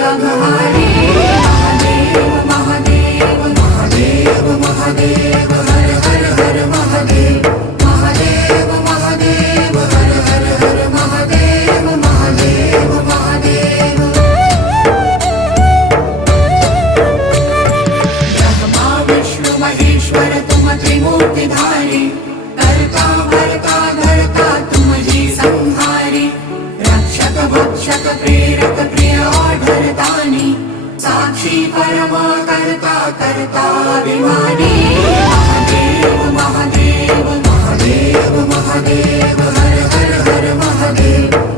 अघहारी महादेव महादेव महादेव महादेव हर हर हर महादेव महादेव महादेव हर हर हर महादेव महादेव महादेव ब्रह्मा विष्णु महेश्वर तुम त्रिमूर्तिधारी करता भरता धरता तुम जी संहारी रक्षक भक्षक प्रेरक प्रिय आढरतानी साक्षी परमा करता करता अभिमानी महादेव महादेव महादेव महादेव हर हर हर महादेव